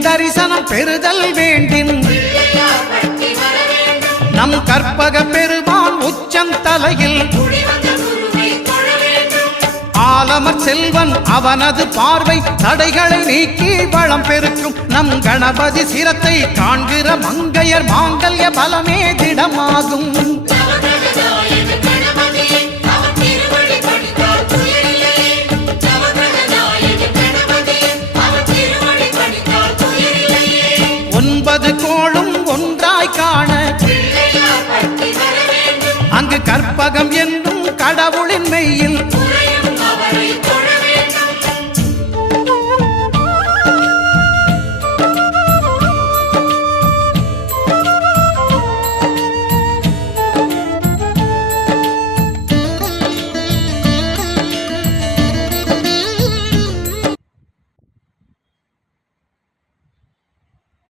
தரிசனம் பெறுதல் வேண்டின் நம் கற்பக பெருமான் உச்சந்தலையில் ஆலமர் செல்வன் அவனது பார்வை தடைகளை நீக்கி வளம் பெருக்கும் நம் கணபதி சிரத்தை காண்கிற மங்கையர் மாங்கல்ய பலமே திடமாகும் ஒன்பது கோளும் ஒன்றாய் காண அங்கு கற்பகம் என்று